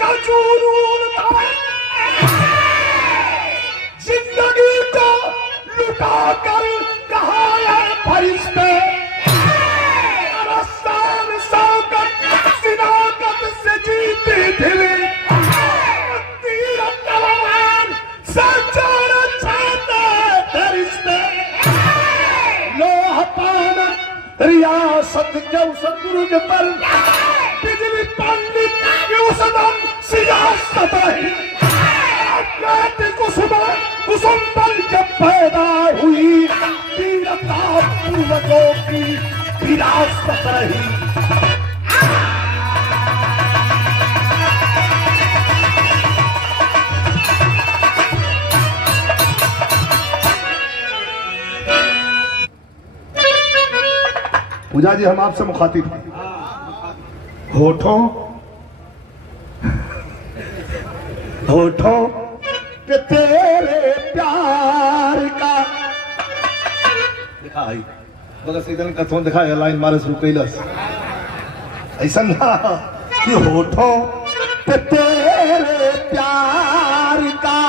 का जुनून था, जिंदगी को लुटा कर कहा है फरिश्ते, रस्तान शौकत सिनाकत से जीती दिली, तीर तलवार से जोड़ छाते फरिश्ते, लोह पावन रियासत के उस दुर्ग पर बिजली पंडित की उस दम सियासत रही, कुसुम बन के पैदा हुई वीरता पूर्वजों की विरासत रही। पूजा जी हम आपसे मुखातिब हैं, होठों पे तेरे प्यार का दिखा है बगस इधर कथों दिखा है लाइन मारे शुरू कैलस ऐसा ना कि होठों पे तेरे प्यार का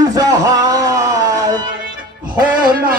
इजहार होना,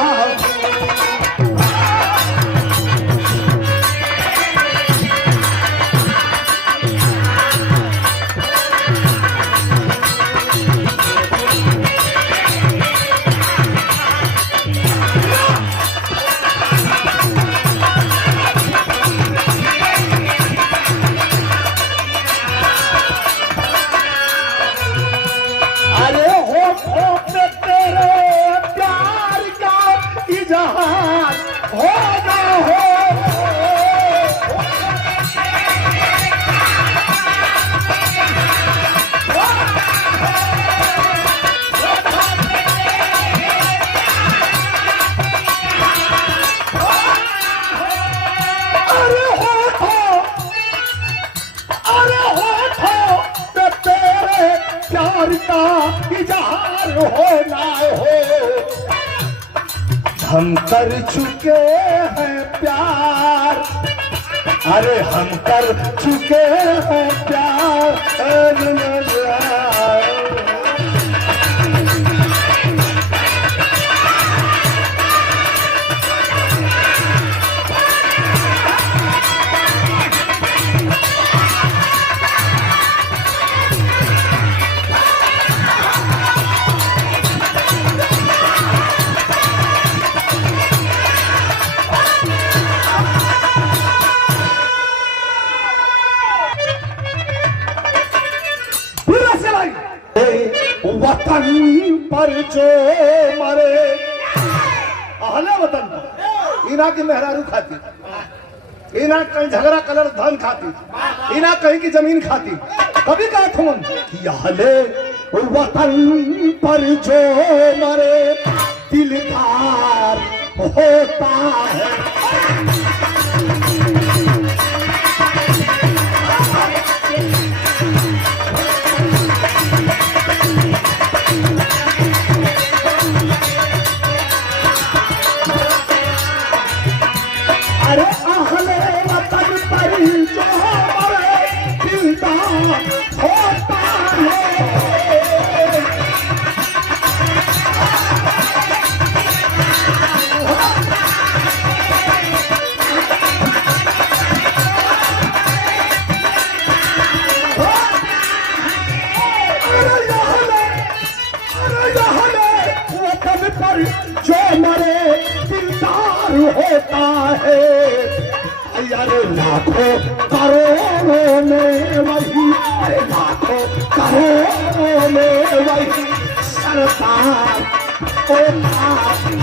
इजहार होना हो, हम कर चुके हैं प्यार, अरे हम कर चुके हैं प्यार, वतन पर जो मरे, अहले वतन पर इना की मेहरारू खाती, इना कहीं झगड़ा कलर धन खाती, इना कहीं की जमीन खाती, कभी कहा तुम कि अहले वतन पर जो मरे दिलदार होता है। अरे अहले वतन पर जो मरे दिलदार होता है। जो मरे दिलदार होता है, यार लाखों करोड़ों में वही, लाखों करोड़ों में वही सरदार होता है।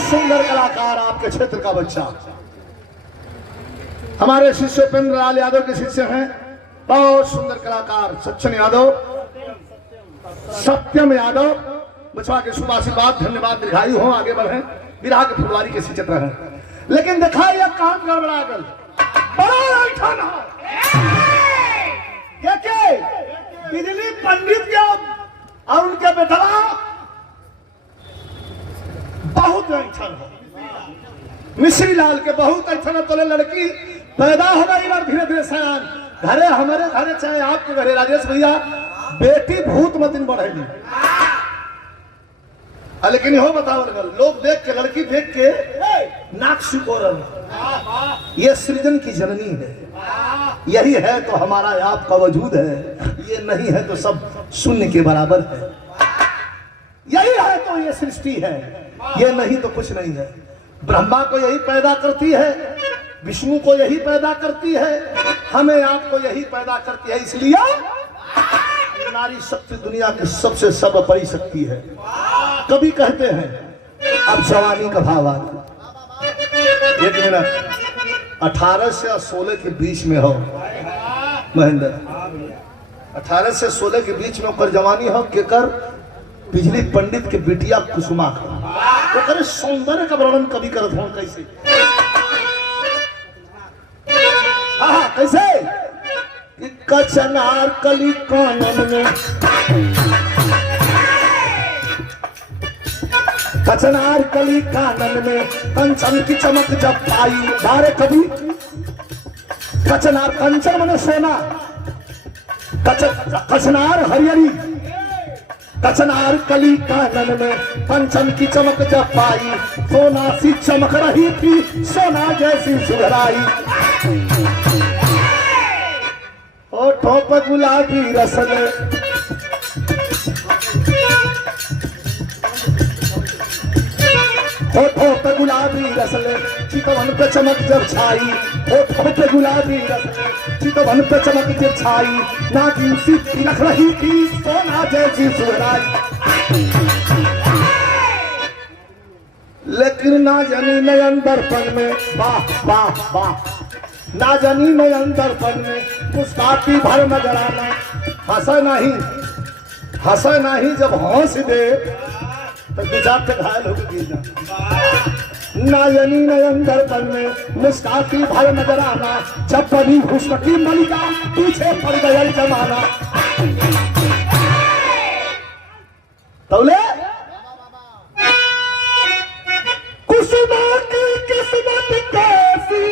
सुंदर कलाकार आपके क्षेत्र का बच्चा, हमारे शिष्य उपेंद्र लाल यादव के शिष्य हैं, बहुत सुंदर कलाकार सच्चन यादव, सत्यम यादव, बचवा के शुभ आशीर्वाद धन्यवाद दीर्घायु हो, आगे बढ़े। विराह के फुलवारी के चित्र है। लेकिन देखा यह काम गड़बड़ा गल, बड़ा ऐठन है बिजली पंडित के और उनके बेटा बहुत ऐठन है। मिश्री लाल के बहुत ऐठन है। तो लड़की पैदा हो गई और धीरे धीरे सयान घरे, हमारे घरे चाहे आपके घरे राजेश भैया, बेटी भूत मतिन बढ़ेगी। लेकिन हो बतावल गल, लोग देख के, लड़की देख के नाक सुकोरल, ये सृजन की जननी है, यही है तो हमारा आपका वजूद है, ये नहीं है तो सब शून्य के बराबर है, यही है तो ये सृष्टि है, ये नहीं तो कुछ नहीं है। ब्रह्मा को यही पैदा करती है, विष्णु को यही पैदा करती है, हमें आपको यही पैदा करती है। इसलिए नारी शक्ति दुनिया की सबसे सर्वोपरि शक्ति है। कभी कहते हैं अब जवानी का भाव आता, एक मिनट, 18 से 16 के बीच में हो महेंद्र, 18 से 16 के बीच में होकर जवानी हो के कर बिजली पंडित के बिटिया कुसुमा वो करे सौंदर्य का वर्णन कभी करत हो कैसे, हाँ कैसे, कचनार कली कानन में, कचनार कली कानन में कंचन की चमक जब आई, बारे कभी कचनार, कंचन मने सोना, कचनार हरियरी, कचनार कली कानन में कंचन की चमक जब पाई, सोना सी चमक रही थी, सोना जैसी सुधराई, और ठोप गुलाबी रसले, होठों पे गुलाबी रसले चितवन पे चमक जब छाई, होठों पे गुलाबी रसले चितवन पे चमक जब छाई, नागिन सी तिलक रही थी, सोना जैसी सुधराई, लेकिन ना जानी नयन दर्पण में, वाह वाह वाह, ना जानी नयन दर्पण में मुस्काती भर नजर आना, हंसा नहीं जब हंस दे तो दो चार पे घायल होकर गिर जाना, ना जानी नयन दर्पण में मुस्काती भर नजर आना, जब बनी हुस्न की मलिका पीछे पड़ गया जमाना, तौले कुसुमा की किस्मत कैसी,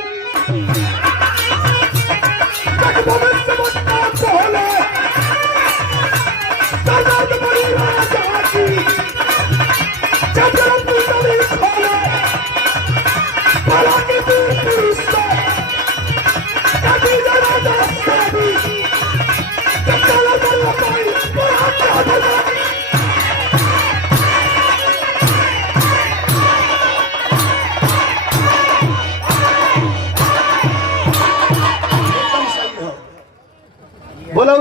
बोला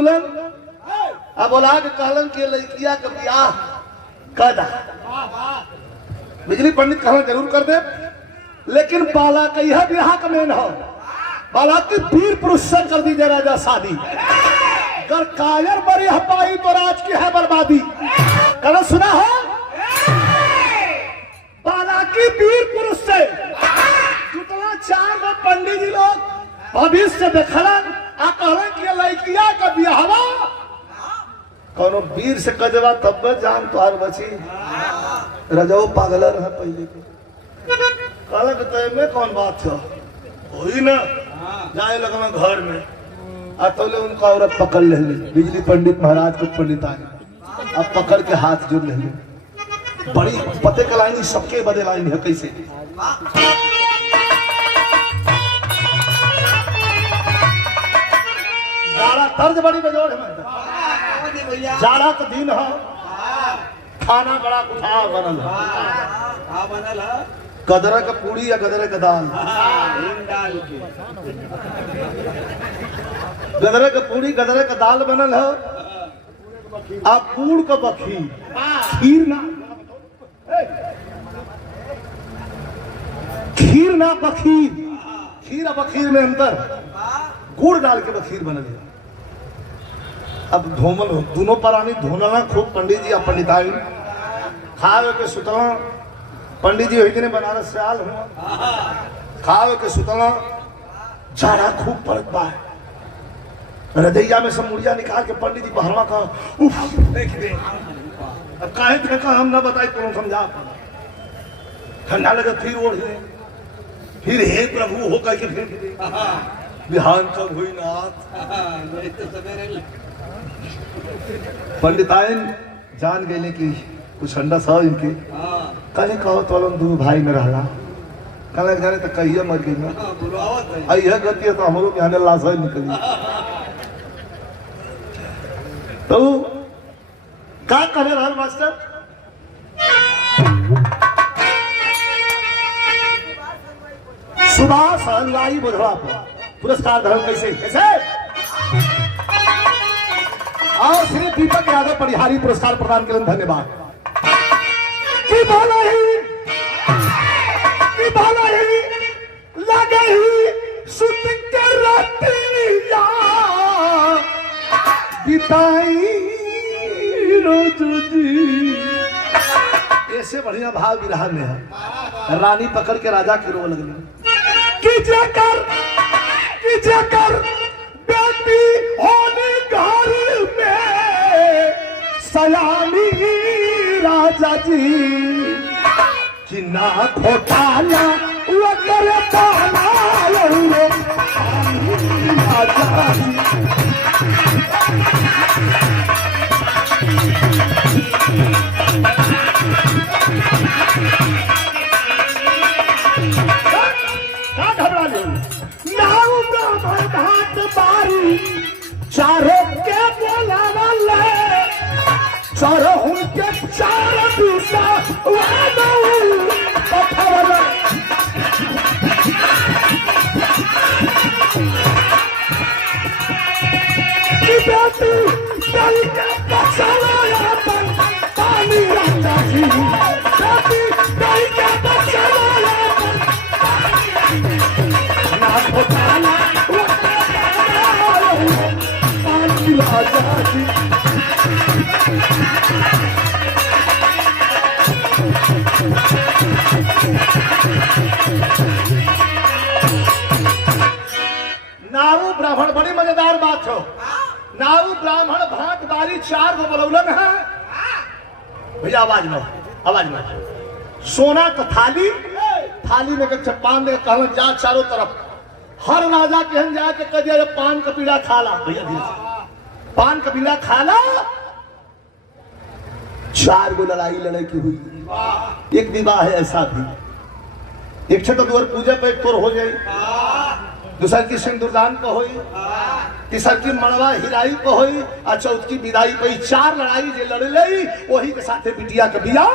अब बोला के कहलन के लड़किया का ब्याह कदा, बिजली पंडित कहना जरूर कर दे, लेकिन बाला का यह ब्याह का मेन हो, बाला की वीर पुरुष से कर दीजिए राजा शादी, अगर कायर बड़ी हपाई तो राज की है बर्बादी, कल सुना है बाला की वीर पुरुष से जितना 4 पंडित जी लोग भविष्य देखलन आ कहलन कि लड़किया का बियाहवा कोनो वीर से कजवा तब जान तो हार बची, रजो पागल रहा पहले के कहलक तो में कौन बात था वही ना, जाए लगना घर में आ तोले उनका औरत पकड़ ले, बिजली पंडित महाराज को पंडित आ गए, अब पकड़ के हाथ जोड़ ले, बड़ी पते का लाइन सबके बदे लाइन है कैसे, जाड़ा तर्ज बड़ी बेजोड़ है, जाड़ा का दिन है, खाना बड़ा कुठा बनल है, गदरा का पूड़ी या गदरा का दाल, गदरा का पूड़ी गदरा का दाल बनल है, आप गुड़ का बखी, खीर ना, खीर ना बखीर, खीर और बखीर में अंतर, गुड़ डाल के बखीर बनल है। अब धोमल दोनों प्राणी धोना खूब, पंडित जी पंडिताई खावे के सुतला पंडित जी वही बनारस से आल हुआ खावे के सुतला जाड़ा खूब पड़त बा रदैया में सब मुड़िया निकाल के पंडित जी बहरवा का उफ देख दे। अब काहे फेंका हम ना बताई तुम समझा ठंडा लगे फिर ओढ़ ले फिर हे प्रभु हो कह के फेंक दे बिहान कब हुई नाथ पंडिताइन जान गए कि कुछ अंडा सा इनके कहीं कहो तो दू भाई में रहला कल जाने तो कहिए मर गई ना यह गति है तो हमरो के आने लाश निकली तो का करे रहल मास्टर सुभाष अनुयायी बुधवा पुरस्कार धर्म कैसे कैसे और श्री दीपक यादव परिहारी पुरस्कार प्रदान के लिए धन्यवाद। की भाला ही लगे ही सुत के रतिया बिताई रोज जी। ऐसे बढ़िया भाव विरहा में है रानी पकड़ के राजा के रो लगली कि जेकर बेटी होने घर में सयानी राजा जी कि ना घोटाला वो करे ताला राजा जी। चारों के बोला चारों उनके चार दिशा पानी राजा जी नाऊ ब्राह्मण बड़ी मजेदार बात हो। नाऊ ब्राह्मण भाट बारी चार गो बोलौलन है भैया आवाज में सोना का थाली में के चप्पान दे कहलन जा चारों तरफ हर राजा के हम जाके कह दिया पान का पीड़ा खा ला भैया पान का पीड़ा खा ला। चार गो लड़ाई की हुई एक विवाह है ऐसा भी एक छठ द्वार पूजा पे एक तोर हो जाए दूसर की सिंदूरदान को होई तीसर की मड़वा हिराई को होई और चौथ की विदाई को चार लड़ाई जे लड़ लई वही के साथे बिटिया के बिया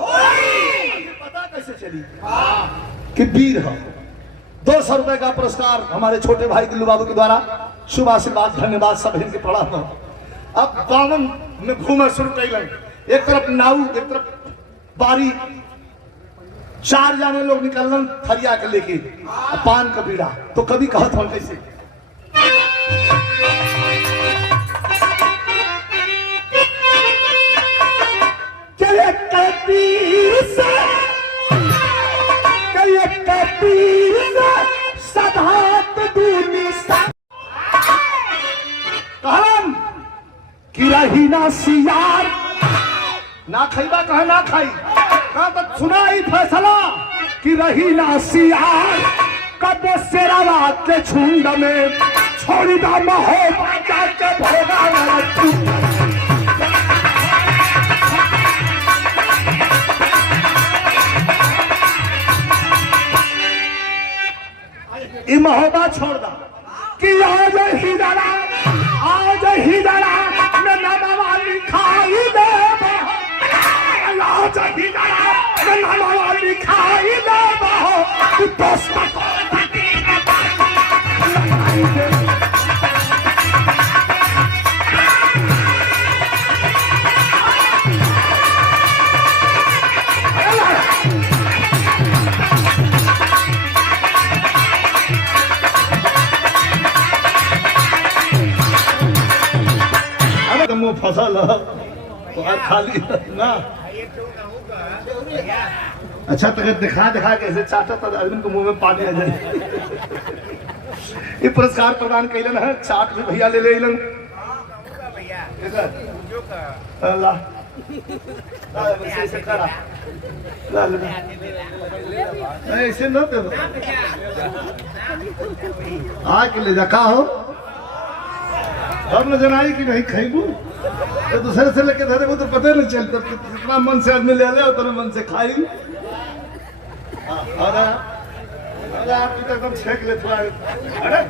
पता कैसे चली कि वीर है। 200 रुपए का पुरस्कार हमारे छोटे भाई दिल्लू बाबू के द्वारा शुभ आशीर्वाद धन्यवाद सब इनके पड़ा हो। अब बावन में घूमे शुरू कर एक तरफ नाऊ एक तरफ बारी चार जाने लोग निकलन थरिया के लेके पान का बीड़ा तो कभी कहत हम कैसे कहलन कि रही ना सियार ना खैबा कहा ना खाई कहा तो सुनाई फैसला कि रही ना सियार कब सेरावा के झुंड में छोड़ी दा महोबा जाके भोगा ई महोबा छोड़ दा कि आज ही जरा मैं नवा लिखाई दे लिखाई दे दोस्त फसल खाली ना अच्छा तो दिखा दिखा कैसे चाटा तो अरविंद को मुंह में पानी आ जाए। ये पुरस्कार प्रदान कैलन है, चाट भी भैया ले ले लन। अल्लाह ऐसे न दे आके ले जा का हो अब न जनाई कि नहीं खाइबू तो दूसरे से लेके धरे वो तो पता नहीं चलता कितना मन से आदमी ले ले उतना मन से खाई। अरे आप तो एकदम छेक ले थोड़ा। अरे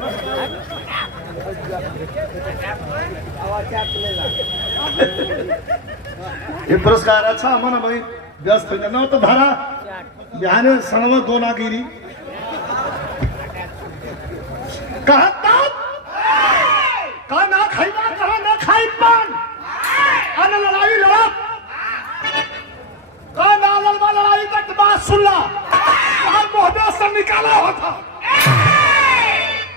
ये पुरस्कार अच्छा मन भाई व्यस्त हो जाना तो धारा बिहाने सनवा दो ना गिरी कहा ना खाइबा कहा ना खाई पान अन लड़ाई लड़ा कहा ना लड़वा लड़ाई तक बात सुन ला कहा मोहब्बत से निकाला होता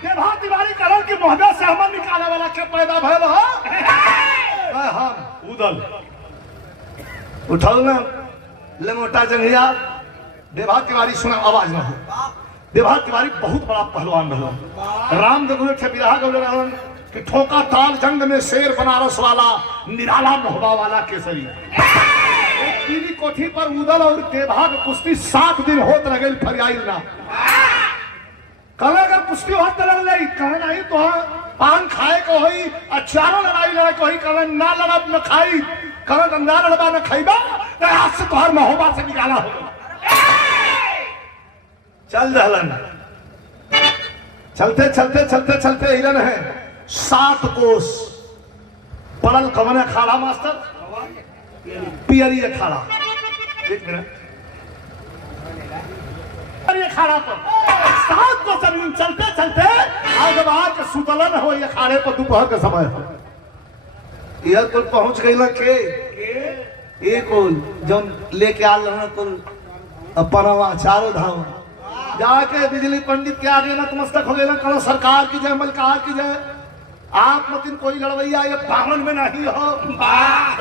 देवा तिवारी कलर की मोहब्बत से हम निकाले वाला के पैदा भयल हो हम उदल उठाओ ना लंगोटा जंगिया देवा तिवारी सुना आवाज ना हो। देवा तिवारी बहुत बड़ा पहलवान रहा। राम देगुले बिरहा गौले रहन कि ठोका ताल जंग में शेर बनारस वाला निराला मोहबा वाला केसरी। पीली कोठी पर उदल और देवा की कुश्ती 7 दिन होत रह गई फरियाई ना कल अगर कुश्ती होत लड़ लई कहे नहीं तो पान खाए को होई अचारो लड़ाई लड़ाई को होई कल ना लड़ब न खाई कल ना लड़बा न खाइबा तो आज से तोहर मोहबा से निकाला हो। चल रहलन चलते चलते चलते चलते हिलन है 7 कोस पड़ल कमन अखाड़ा मास्टर पियरी अखाड़ा। एक मिनट अखाड़ा पर 7 को जमीन चलते चलते आज आज सुतलन हो अखाड़े पर दोपहर के समय हो यह कुल पहुंच गई ना के एक जो लेके आल रहना कुल अपन चारों धाम जाके बिजली पंडित के आगे नतमस्तक हो गए कहो सरकार की जय मलकार की जय आप मतिन कोई लड़वैया ये बामन में नहीं हो।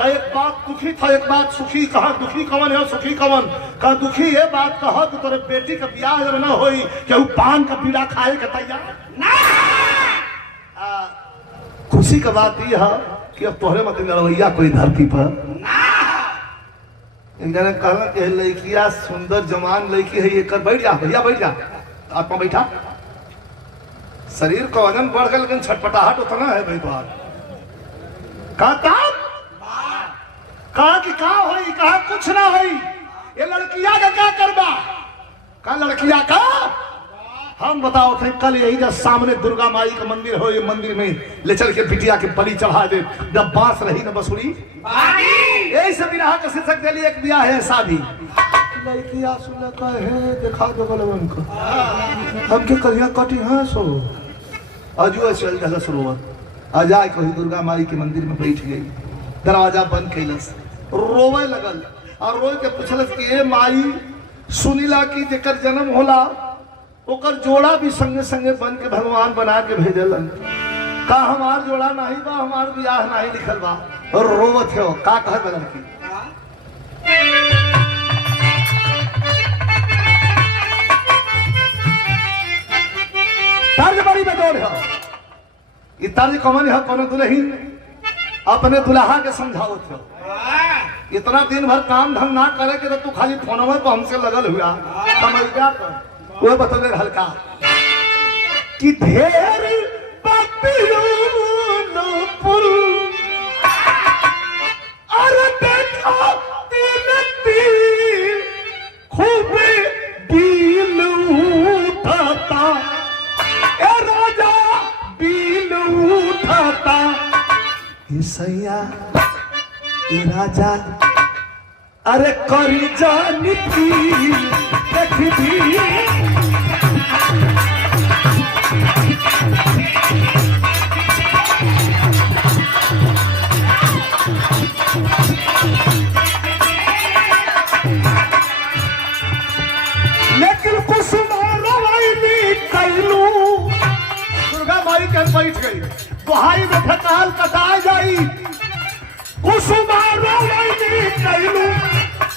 एक बात दुखी था एक बात सुखी कहा दुखी कवन है सुखी कवन कहा दुखी ये बात कहा तो तेरे बेटी का ब्याह जब न होई कि पान का पीड़ा खाए के तैयार खुशी का बात यह है कि अब तोहरे मतिन लड़वैया कोई धरती पर कहना कि लड़किया सुंदर जवान लड़की है ये कर बैठ जा भैया बैठ जा आत्मा बैठा शरीर का वजन बढ़ गया लेकिन छटपटाहट उतना है भाई बात कहा कि का होई कहा कुछ ना होई ये लड़किया का क्या करबा का लड़किया का हम बताओ थे कल यही जब सामने दुर्गा माई का मंदिर हो ये मंदिर में ले चल के बिटिया के बलि चढ़ा दे जब बांस रही न बसुरी यही से बिरहा का शीर्षक दे लिए एक ब्याह है शादी लड़किया सुन का है दिखा दो बलवन को हम के करिया कटी है सो अजुआ चल गया सरोवर अजाय कही दुर्गा माई के मंदिर में बैठ गई दरवाजा बंद कैलस रोवे लगल और रोए के पूछलस कि ए माई सुनीला की जेकर जन्म होला ओकर जोड़ा भी संगे संगे बन के भगवान बना के भेजलन का हमार जोड़ा नहीं बा हमार ब्याह नहीं लिखल बा और रोवत हो का कह लड़की तर्ज बड़ी बदौल है ये तर्ज कौन है कौन दुल्हन अपने दुल्हा के समझावत हो इतना दिन भर काम धंधा ना करे के तो तू खाली फोनवे पर हमसे लगल हुआ समझ वो बतौले हल्का कि ढेर अरे देखो तीन तीन खूब बील उठाता ए राजा बील उठाता सैया ए राजा अरे करी जानी देख भी लेकिन दुर्गा माई के बैठ गई दुहाई में फटाल कटा जाई कुसुमा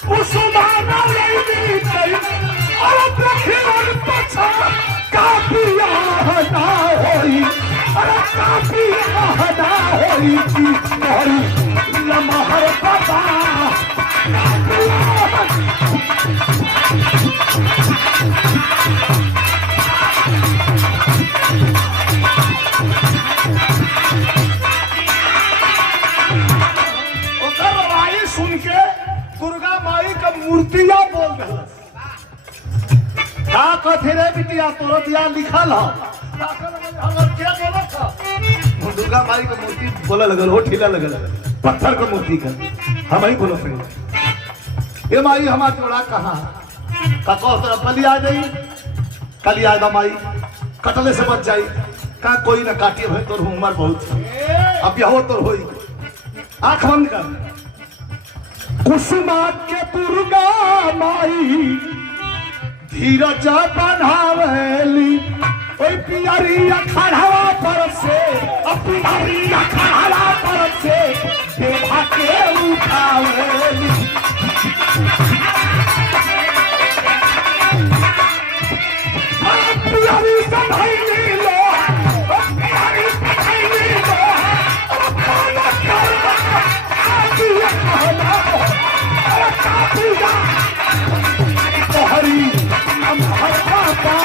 कुसुमाना लैली तई और प्रखिलन पछा काफिया हदा होई अरे काफिया हदा होई की तोरी लमहर बाबा सुन के दुर्गा माई का मूर्तिया बोल रहा का कथे रे बिटिया तोर दिया लिखल ह क्या बोला था दुर्गा माई का मूर्ति बोला लगल हो ठीला लगल पत्थर का मूर्ति का हम ही बोलो फिर ये माई हमार जोड़ा कहाँ का कहो तरफ बलि आ गई कल आएगा माई कटले से बच जाई का कोई न काटिए भाई तोर उम्र बहुत अब यह हो तोर होई आंख बंद कर कुसुमा के दुर्गा माई धीरज बनावेली ओई पियरी अखाड़ा पर से पियरी अखाड़ा पर से देवा के उठावेली पियरी सधाईली लो पियरी सधाईली लो खाना करना आदिया कहना हरी हम हर पापा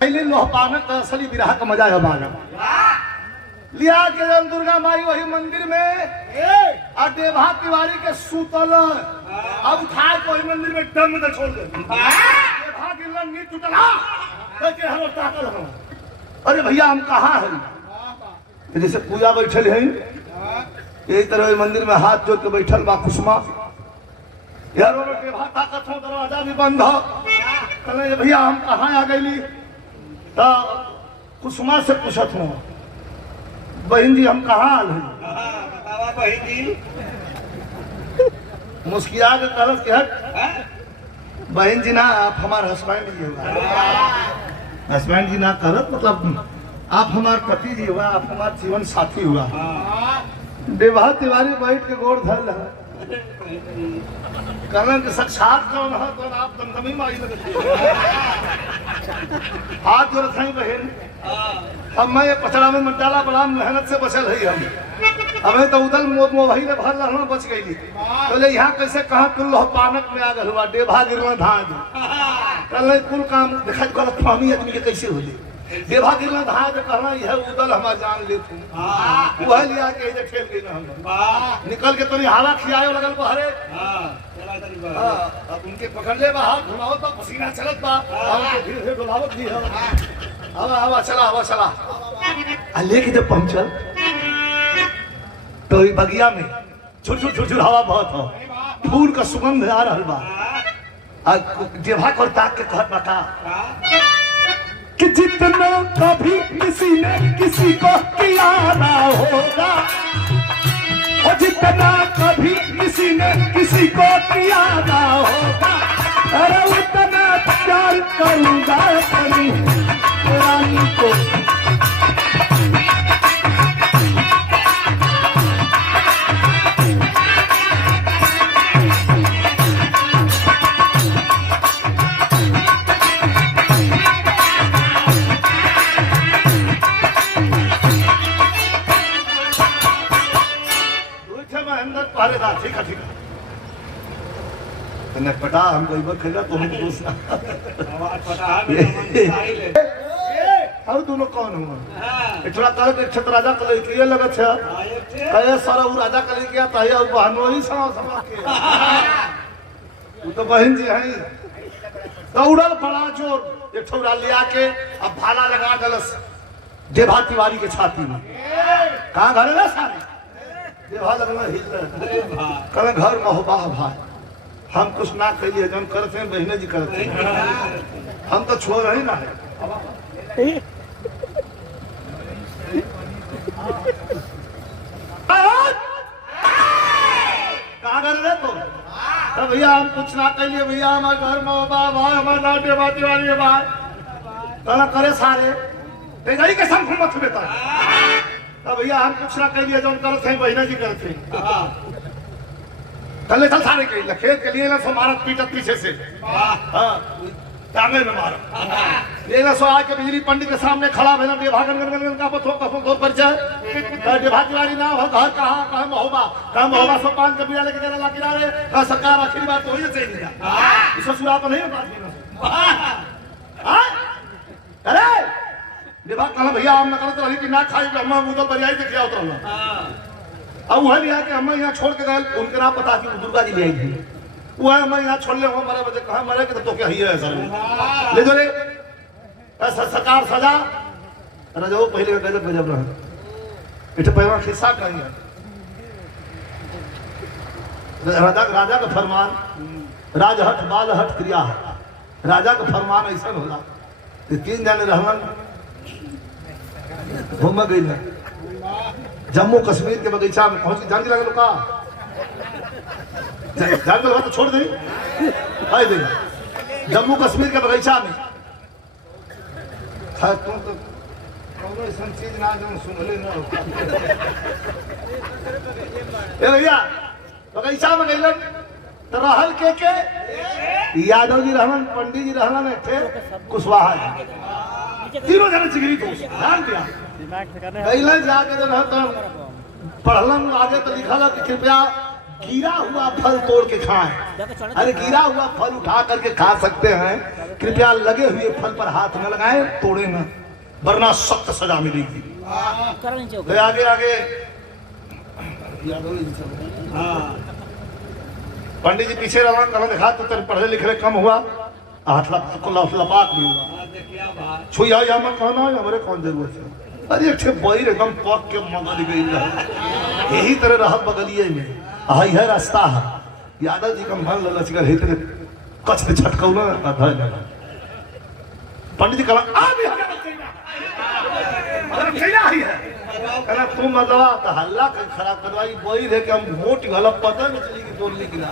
पहले लोहपानक असली विराह का मजा है बाना लिया के जन दुर्गा माई वही मंदिर में और देवा तिवारी के सूतल अब उठा कोई मंदिर में दम में छोड़ दे देवा की लंगी टूटला के हम ताकल हम अरे भैया हम कहाँ हैं जैसे पूजा बैठल हैं यही तरह मंदिर में हाथ जोड़ के बैठल बा कुसुमा यार वो देवा ताकत हो दरवाजा भी बंद हो कहले भैया हम कहाँ आ गईली तो कुसुमा से पूछत हूँ बहन जी हम कहाँ आल हैं बहन जी मुस्किया के कहलत के हट बहन जी ना आप हमारे हस्बैंड जी हुआ हस्बैंड जी ना कहलत मतलब आप हमारे पति जी हुआ आप हमारे जीवन साथी हुआ देवा तिवारी बैठ के गोड़ धल है कहना कि साक्षात कौन है तो आप दमदमी माई लगती हाथ जोड़त हैं बहन अब मैं ये पचड़ा में मत डाला बड़ा मेहनत से बचल है हम अब तो उदल मोबाइल में भर रहना बच गई बोले यहाँ कैसे कहा कुल लोहपानक में आ गल हुआ देवा गिरवा धाज कल कुल काम देखा गलत फहमी आदमी के कैसे होली देवा गिरवा धाज कहना यह उदल हमार जान ले तू वह लिया के जे खेल गई हम निकल के तोरी हवा खियाए लगल बहरे अब उनके पकड़ ले बाहर घुमाओ तो पसीना चलत बा और धीरे धीरे डुलावत भी है हवा चला आ लेके जब पहुंचल तो बगिया में छुर हवा बहुत हो फूल का सुगंध आ रहा बा जेभा कर ताक के कहत बता कि जितना कभी किसी ने किसी को किया ना होगा और जितना कभी किसी ने किसी को किया ना होगा अरे उतना प्यार करूंगा अपनी रानी को ठीक है पटा हमको एक बार खेला तो हमको पूछना और दोनों कौन हुआ थोड़ा कल के छतराजा कल के लगत है कहे सारा वो राजा कल गया तो ये बहनो ही समझ के वो तो बहन जी हैं दौड़ल बड़ा जोर एक ठोरा लिया के अब भाला लगा दलस देवा तिवारी के छाती में कहाँ घर है सारे देवा लगना हिल कल घर महोबा भाई हम कुछ ना कहिए जन करते हैं बहने जी करते हैं हम तो छोड़ रहे ना कहाँ घर रहे तुम तो भैया हम कुछ ना कहिए भैया हमारे घर में भाई हमारे नाटे बाती वाली भाई कहना करे सारे ते गई के संग मत बेटा तो भैया हम कुछ ना कहिए जो करते हैं बहिना जी करते हैं कल चल सारे कहिए खेत के लिए ना सो मारत पीटत पीछे से हां टांगे में मारो ये ना सो आके बिजली पंडित के सामने खड़ा भेला ये भागन गन का पथो पर जाए भातीवारी ना हो घर कहां महोबा सो पान के बिया लेके जरा ला किनारे का सरकार आखिरी बात तो ही चाहिए इस ससुरा पर नहीं बात हां अरे विभाग कहला भैया हम न करत रही कि ना खाई अम्मा मुदल बरियाई के खिया उतरल अब वह लिया कि अम्मा यहाँ छोड़ के गए उनके ना पता कि दुर्गा जी ले आई थी वह मैं यहाँ छोड़ ले मरे बजे कहा मरे कि तो क्या ही है सर ले जो ले ऐसा सरकार सजा रजो पहले गजब गजब रहे इठ पहला खिस्सा कहीं राजा का फरमान राजहट बालहट क्रिया राजा का फरमान ऐसा होला कि 3 जाने रहलन घूम गई है जम्मू कश्मीर के बगीचा में पहुंच के जान लगे लोग का जान तो छोड़ दी भाई दे जम्मू कश्मीर के बगीचा में तुम तो ऐसा चीज ना सुन ले ना भैया बगीचा में गई तो रहल के यादव जी रहलन पंडित जी रहलन थे कुशवाहा जी तीनों जने चिगरी तो ध्यान दिया गईले जाके जो रहता पढ़लन आगे तो लिखा कि कृपया गिरा हुआ फल तोड़ के खाएं अरे गिरा हुआ फल उठा करके खा सकते हैं कृपया लगे हुए फल पर हाथ न लगाएं तोड़े न वरना सख्त सजा मिलेगी आगे आगे पंडित जी पीछे रहा कहना देखा तो तेरे पढ़े लिखे कम हुआ हाथ लपाक भी हुआ छुआ या मत कहना हमारे कौन जरूरत है अरे एक बही एकदम पक के मगल गई यही तरह रहत बगलिए में हाई है रास्ता है यादव जी का मन ललच कर हे तेरे कच्छ पे छटकौना अधर लगा पंडित जी कहला आ भी अरे कैला ही है कहना तू मदवा तो हल्ला कर खराब करवाई बही रे कि हम वोट गलत पता नहीं चली कि तोड़ ली कि ना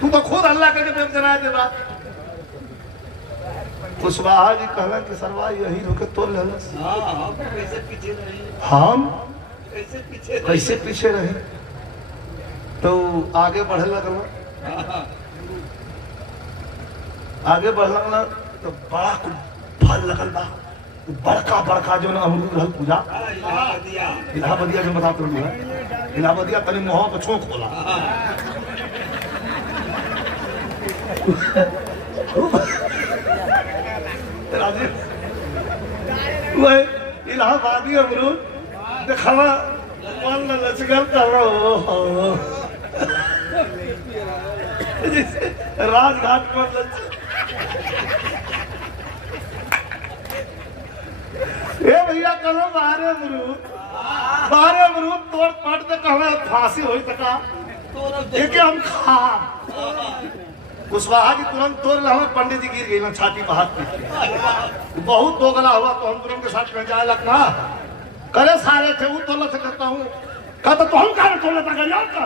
तू तो खुद हल्ला करके बेम जनाए दे बात कुशवाहा जी कहला कि सरवा यही रोके तोड़ लेलस हम कैसे पीछे रहे तो आगे बढ़े लगल आगे बढ़ लगल तो बड़ा फल लगल बा बड़का बड़का जो ना अमरूद रहल पूजा इलाहाबादिया जो बता तो इलाहाबादिया तनी मुंह पे छोंक होला वह इलाहाबादी अमरूद दिखावा मन लचकल कर रहा राजघाट पर भैया कहो बाहर अमरूद तोड़ पाट दे कहना फांसी होई तका देखे हम खा कुशवाहा जी तुरंत तोड़ रहा पंडित जी गिर गई ना छाती पर हाथ पीट बहुत दोगला हुआ तो हम तुरंत के साथ जाए लगना करे सारे थे वो तोला से करता हूँ कहता तो हम कहा तोला था यार का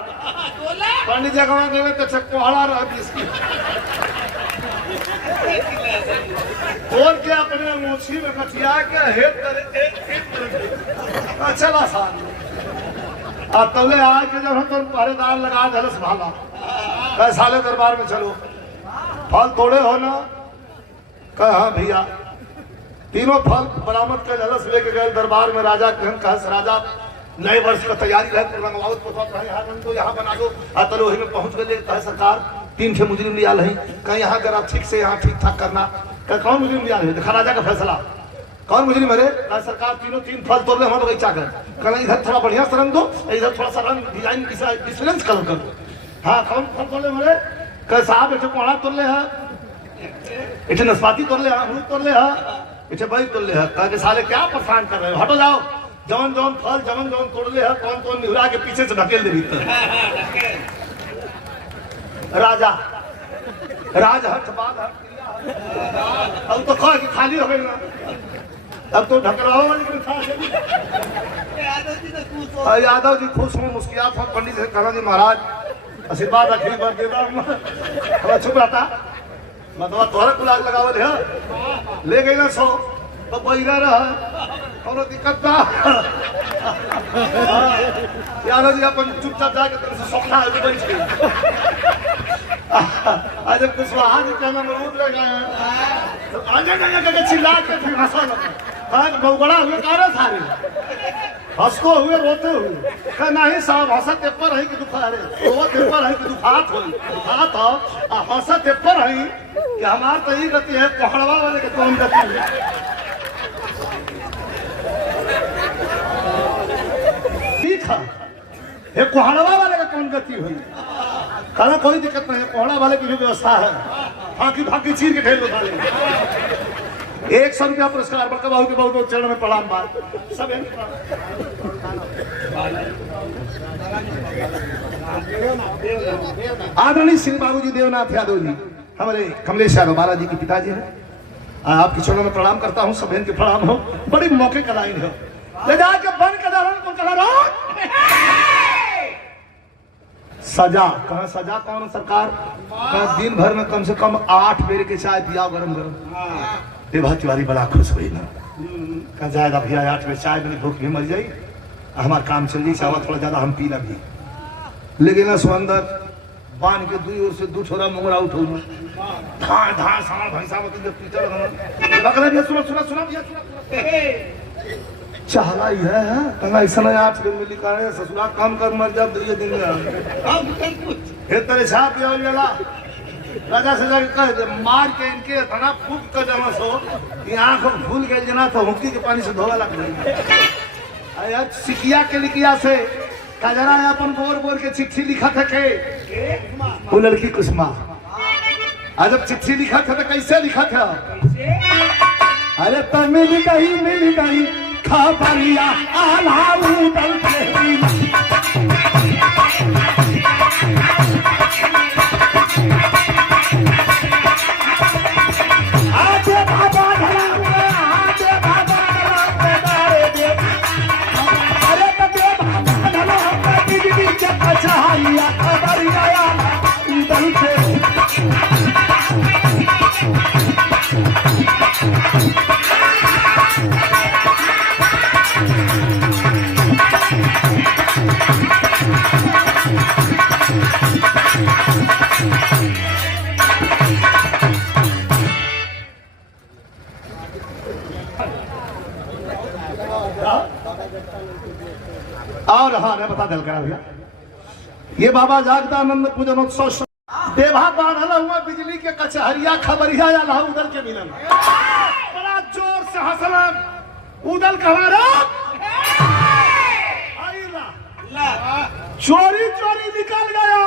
पंडित जी कहा गए तो चक्कोहड़ा रहा इसकी और क्या अपने मूछी में कटिया के हेड करे अच्छा आसान अब तले आज के जब हम तो पहरेदार लगा झलस भाला कह साले दरबार में चलो फल तोड़े हो ना कह हाँ भैया तीनों फल बरामद कर झलस लेके गए दरबार में राजा कह राजा नए वर्ष का तैयारी रहे तो यहाँ बना दो तलोही में पहुंच गए कहे सरकार 3 ठे मुजरिम लिया है कहीं यहाँ जरा ठीक से यहाँ ठीक ठाक करना कह कौन मुजरिम लिया है देखा राजा का फैसला कौन मुजरिम है सरकार 3 फल तोड़ ले हम बगीचा कर कहना इधर थोड़ा बढ़िया सा रंग दो इधर थोड़ा सा रंग डिजाइन डिफरेंस कलर कर दो हाँ कौन फल तोड़ ले मेरे कह साहब इसे कोड़ा तोड़ ले है इसे नाशपाती तोड़ ले अमरूद तोड़ ले है इसे बही तोड़ ले है कह के साले क्या परेशान कर रहे हो हटो जाओ जवन जवन फल जवन जवन तोड़ ले है कौन कौन निहुरा के पीछे से ढकेल दे भीतर राजा राजहट बाद अब तो कह खाली हो गई ना अब तो ढकराओ यादव जी खुश हो मुस्किया था पंडित से कहना जी महाराज आशीर्वाद रखी बात देता हमें चुप रहता मतलब तोहरा गुलाब लगावल है ले गई ना 100 तो बैरा रहा और दिक्कत था यार जी अपन चुपचाप जाके तेरे से सपना है बैठ गई आज कुशवाहा जी का नाम रूट लगा तो आजा का चिल्ला के फिर हंसा लगा हाँ बहुगड़ा हुए कारा सारे हंसको हुए रोते हुए कहा नहीं साहब हंसा तेपर है कि दुखारे वो तेपर है कि दुखात हो दुखात हो हंसा तेपर है कि हमार तो ही गति है कोहड़वा वाले के कौन गति है ठीक है ये कोहड़वा वाले का कौन गति हुई कहना कोई दिक्कत नहीं है कोहड़ा वाले की भी व्यवस्था है फाकी फाकी चीर के ढेर उठा लेंगे 100 रुपया पुरस्कार बड़का बाबू के बहुत चरण में प्रणाम बात सब आदरणीय सिंह बाबू जी देवनाथ यादव जी हमारे कमलेश यादव बाला जी के पिताजी हैं आपके चरणों में प्रणाम करता हूँ सब के प्रणाम हो बड़ी मौके का लाइन है ले जाके बन के दारन को चला रहा सजा कहा सजा कौन सरकार दिन भर में कम से कम 8 बेर के चाय पिया गरम गरम देवा तिवारी बड़ा खुश हुई ना कहा जाएगा भैया 8 बेर चाय मैंने भूख भी मर जाई हमारा काम चल जाई चावल थोड़ा ज्यादा हम पी लगी लेकिन ना सुंदर बांध के 2 ओर से 2 छोरा मुंगरा उठो धां धां साण भैंसा मत जब पीटर लगला भी सुना सुना सुना भैया चाहला ही है कहना ऐसा नहीं 8 दिन में लिखाने ससुरा काम कर मर जा 2 दिन में फिर तेरे छाप पिया लेला राजा से जाके कह दे मार के इनके इतना फूक कर जमा सो कि आंख भूल गए जना तो हुक्की के पानी से धोवा लग गई अरे सिकिया के लिखिया से कजरा है अपन बोर बोर के चिट्ठी लिखा था के वो लड़की कुसुमा आज जब चिट्ठी लिखा था तो कैसे लिखा था अरे तो मिल गई खबरिया आलाऊ दल और हाँ ने बता दल करा भैया ये बाबा जागदानंद पूजन उत्सव देवा बांधल हुआ बिजली के कचहरिया खबरिया या लहा उदल के मिलन बड़ा जोर से हंसला उदल कहा चोरी चोरी निकल गया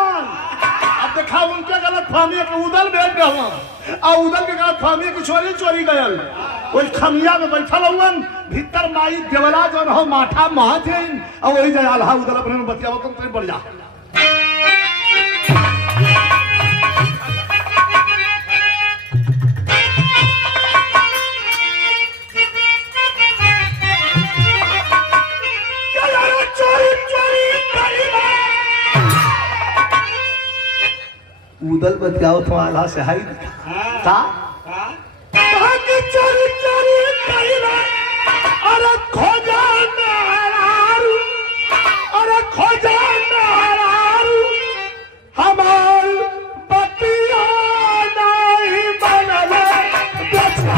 अब देखा उनके गलत फहमी के उदल बैठ गया और उदल के गलत फहमी की चोरी चोरी गयल वही खमिया में बैठल हुन भीतर माई देवला जौन हो माठा महाजन और वही जाए आल्हा उदल अपने में बतिया तो बढ़ जा उदल बतियाओ तो आल्हा से हाई था चोरी चोरी अरे खोजा नारू अरे खोजा नारू हमार बतिया नहीं बनले बेचा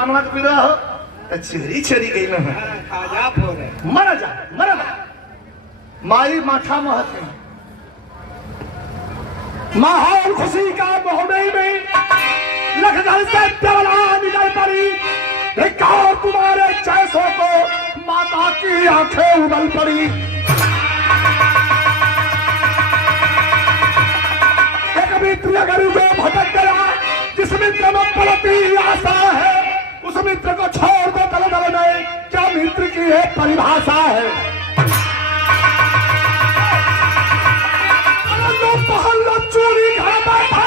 पनवा के पीड़ा हो तो चोरी चोरी गई ना मरा जा माई माथा महत माहौल खुशी का मोहब्बत में लखनऊ से देवला निकल पड़ी धिक्कार तुम्हारे जैसों को माता की आंखें उबल पड़ी एक मित्र अगर जो भटक गया जिस मित्र में पलती आशा है उस मित्र को छोड़ दो दलदल में क्या मित्र की एक परिभाषा है पहलो चोरी घर बैठा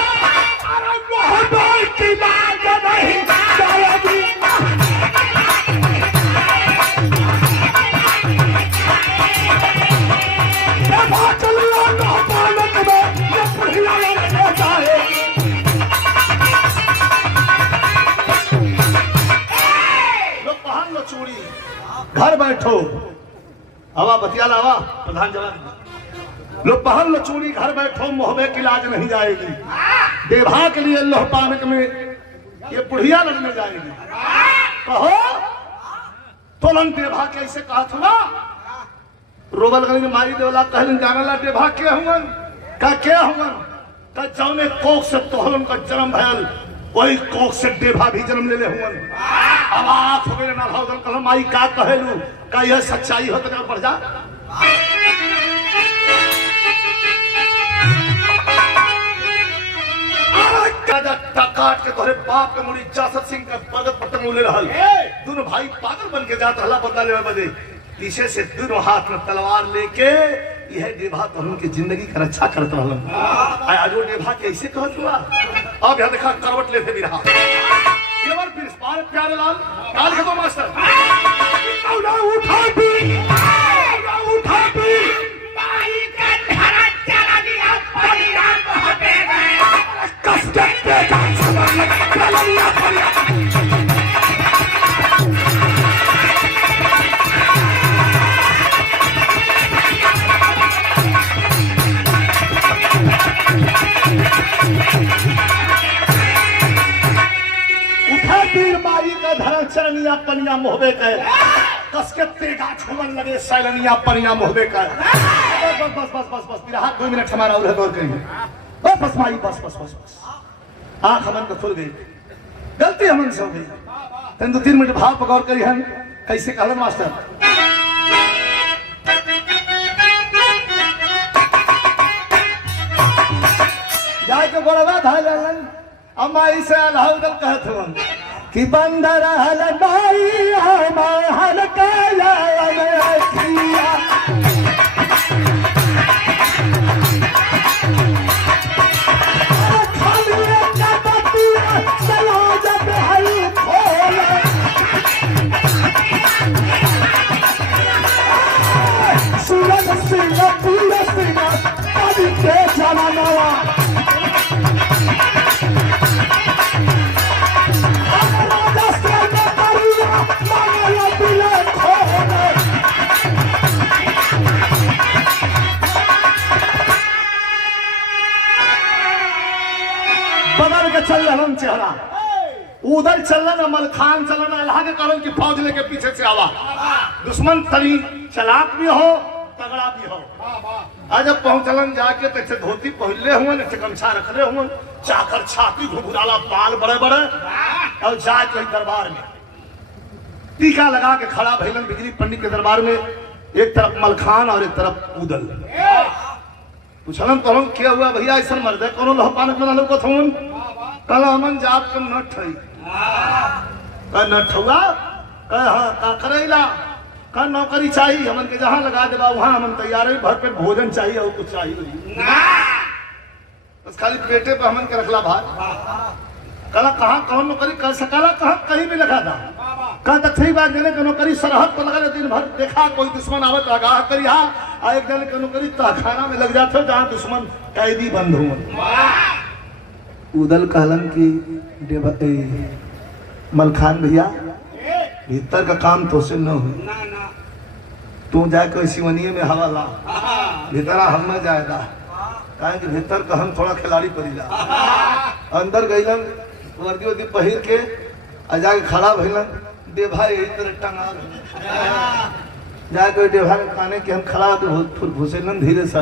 अरे मोहब्बत की बात नहीं जाएगी चलिए पालक में ये बुढ़िया रहता है लो पहन लो चोरी घर बैठो हवा बतियाला हवा प्रधान जवान लो पहन लो चूड़ी घर बैठो मोहबे की लाज नहीं जाएगी देभा के लिए लोह पानक में ये बुढ़िया लगने जाएगी कहो तोलन देभा कैसे कहा था रोबल गली में मारी देवला कहलन जाना ला देभा के हुवन क्या हुवन का जौने कोख से तोहलन का जन्म भयल वही कोख से देभा भी जन्म ले हुवन अब आँख हो गए ना भागल कहल माई का कहेलू का यह सच्चाई हो तो बढ़ जा काट के तोहरे बाप के मुड़ी जासत सिंह का पगत पटन उले रहल दोनों भाई पागल बन के जात रहला बदला लेवे बदे पीछे से दोनों हाथ में तलवार लेके यह देभा तो उनकी जिंदगी का रक्षा करत रहलन आज वो देभा कैसे कहत हुआ अब यहां देखा करवट लेते भी रहा केवल फिर पार प्यारे लाल काल के तो मास्टर उठा भी माई का धरा चला दिया परिणाम होते गए कष्ट पे का समझ लगा पड़िया चरनिया पनिया मोहबे कर कसके तेगा छुमन लगे सैलनिया पनिया मोहबे कर बस बिरहा 2 मिनट हमारा और गौर करिए बस माई बस आंख हमन को खुल गई गलती हमन से हो गई तन 2-3 मिनट भाव पर गौर करी हम कैसे कहलन मास्टर जाए के गोरवा धालन अमाई से अलाउदल कहत हवन कि बंदर हलदाई हमार हलकाया अनखिया खालिए का बतिया सलाज बहल खोल सूरज सिंह पूरा सिंह कभी के जमाना बदल के चल रहा चेहरा उधर चलना मलखान चलना अल्लाह के कारण की फौज लेके पीछे से आवा दुश्मन तरी चलाक भी हो तगड़ा भी हो आज जब पहुंचलन जाके तो धोती पहले हुए न गमछा रखले हुए चाकर छाती घुघुराला बाल बड़े बड़े और जाके दरबार में टीका लगा के खड़ा भैलन बिजली पंडित के दरबार में एक तरफ मलखान और एक तरफ उदल पूछलन तो हम क्या हुआ भैया ऐसा मर्द है कोनो लोहपान में ना लोग थोन कल हमन जात के न ठई का न ठुआ का हां का करेला का नौकरी चाहिए हमन के जहां लगा देबा वहां हमन तैयार है भर पेट भोजन चाहिए और कुछ चाहिए ना बस खाली पेटे पे हमन के रखला भात कला कहां कौन नौकरी कर सकला कहां कहीं भी लगा दा का तथई बात देने के नौकरी सरहद पर लगा दिन भर देखा कोई दुश्मन आवत आगाह करिया आ एक जन के नौकरी तहखाना में लग जाते जहां दुश्मन कैदी बंद हुआ उदल कहलन की मलखान भैया भीतर का काम तो से न हो तू जाके सिवनिये में हवा ला भीतरा हम न जाएगा कहे कि भीतर का हम थोड़ा खिलाड़ी पड़ी ला अंदर गईलन वर्दी वर्दी पहिर के आ जाके खड़ा भइल देभा यही तरह टंगा जाके देभा के काने के हम खड़ा तो घुसेलन धीरे से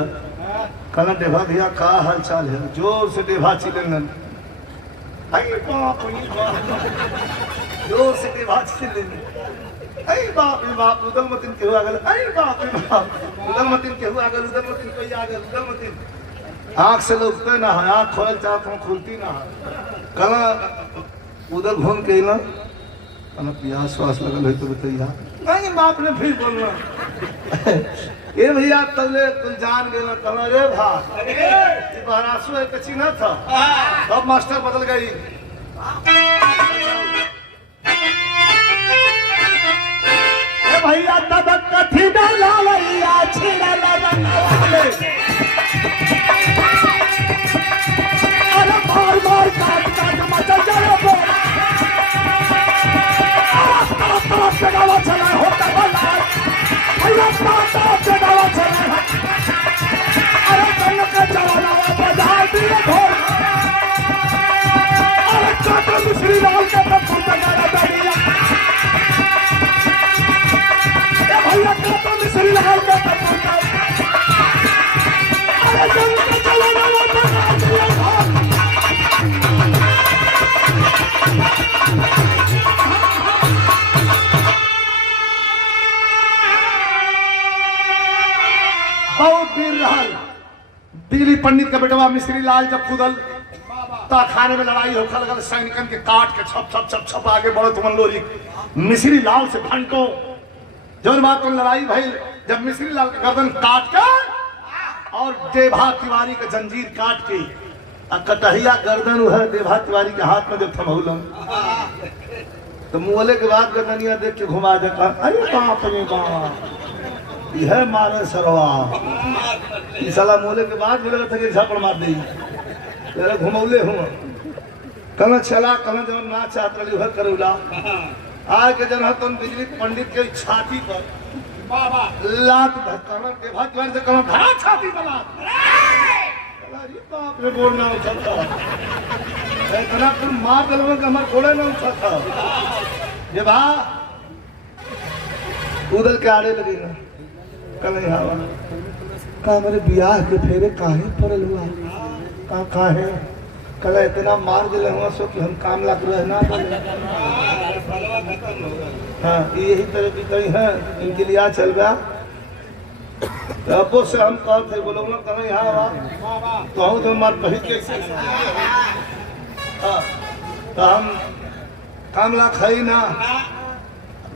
कहना देभा भैया का हाल चाल है। जोर से देभा चिल्लन जोर से देभा चिल्लन अरे बाप रे बाप उदल मतिन केहू आ गल अरे बाप रे बाप उदल मतिन केहू आ गल उदल मतिन कोई आ गल उदल मतिन आँख से लौटते ना है आँख खोल चाहता हूँ खुलती ना है। कहना उधर घूम के ना कहना प्यास वास लगल है तो बताइए नहीं बाप ने फिर बोलना ये भैया तले तुम जान गए ना कहना रे भाई बहरासु है कच्ची ना था अब मास्टर बदल गई। भैया तब कथी डाला भैया छिला लगा अरे मार मार काट काट मचल जाए वो तरफ से गावा चला होता भला भैया तरफ से गावा चला अरे कल का जवाना बाजार दिए ढोल अरे काटा मिश्री लाल का तब फुटा गाना बढ़िया भैया काटा मिश्री लाल का तब फुटा अरे कल का जवाना बाजार दिए ढोल बहुत दिन रहल बिजली पंडित का बेटवा मिश्री लाल जब खुदल ता खाने में लड़ाई होखा लगल सैनिकन के काट के छप छप छप छप आगे बढ़त मन लोरी मिश्री लाल से घंटों जौन बात में लड़ाई भइल जब मिश्री लाल का गर्दन काट के और देभा तिवारी का जंजीर काट के कटहिया गर्दन है देभा तिवारी के हाथ में जब थमौलम तो मुहले के बाद गर्दनिया देख के घुमा दे अरे बाप रे बाप यह मारे सरवा इस साला मोले के बाद मिलेगा था कि झापड़ मार दी तेरा घुमौले हूँ कहना चला कहना जब ना चाहत रही वह करूला आज के जन तुम बिजली पंडित के छाती पर लात धक्काना देभा तिवारी से कहना धरा छाती पर लात अरे बाप रे गोड़ ना उठा इतना तुम मार दलों का हमारे गोड़े ना उठा था ये बा उधर के आड़े लगी ना कल हवा का हमारे ब्याह के फेरे काहे पड़ल हुआ का है कल इतना मार दिले हुआ सो कि हम काम लग रहे ना हाँ यही तरह की कहीं है इनके लिए चल गया तो से हम कहते बोलो ना कल यहाँ हवा तो हम तो मार पही कैसे तो हम काम ला खाई ना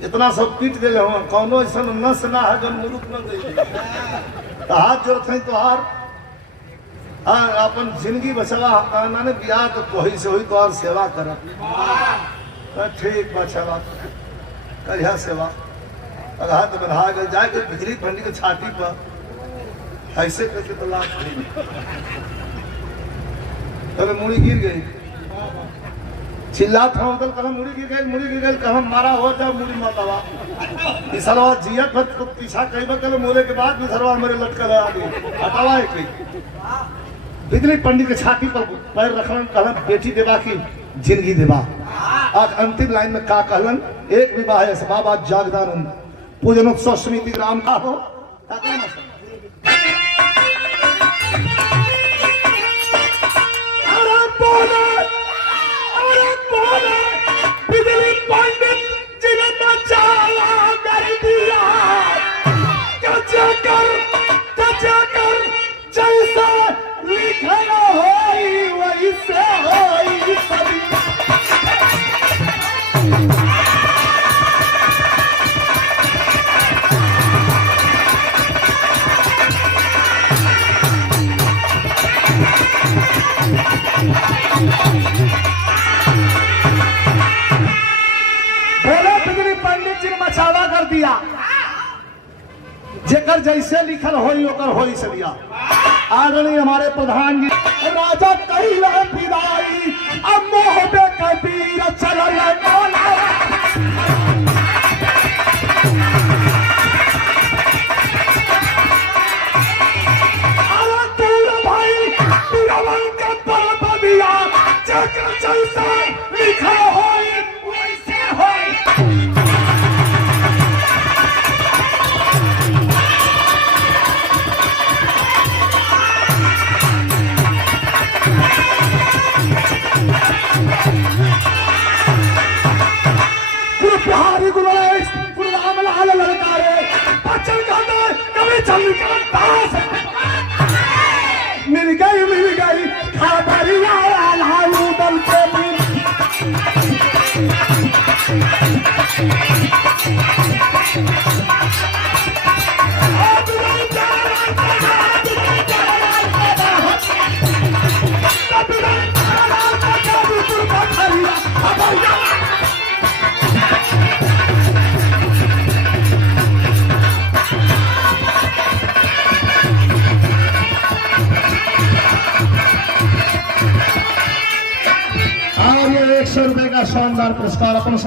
इतना सब पीट दिले हो कौनो ऐसा नस ना है जब मुरुक न दे हाथ जोड़त है तोहार अपन जिंदगी बचवा कहना ने बियाह तो कोई से हुई तोहार सेवा कर ठीक बचवा करिया सेवा हाथ बढ़ा गए जाके बिजली पंडित के छाती पर ऐसे करके तो लाभ तब मुड़ी गिर गई चिल्ला था उधर कहा मुड़ी गिर गई कहा मारा हो जाओ मुड़ी मत आवा इस साल जिया खत तो पीछा कई बार कल मोले के बाद भी धरवा मेरे लटकल आ गई हटावा है कोई बिजली पंडित के छाती पर पैर रखलन कहलन बेटी देवा की जिंदगी देवा आज अंतिम लाइन में का कहलन एक विवाह है बाबा जागदानंद पूजनोत्सव समिति ग्राम का हो बिजली पंडित जिन्हें बचावा कर दिया कर जैसा लिखा होई वैसे होई सभी मचावा कर दिया जेकर जैसे लिखल होई ओकर होई से दिया आदरणीय हमारे प्रधान जी राजा कहिला विदाई अब मोहबे कबीर चलल मौला अरे तूर भाई तुरवन का पर दिया जेकर जैसे लिखल होई वैसे बिहारी गुरुवेश गुरुराम लाल ललकारे बच्चन कहते कभी चंद्रकांत दास मिल गई खबरिया लालू दल के ₹100 का शानदार पुरस्कार अपन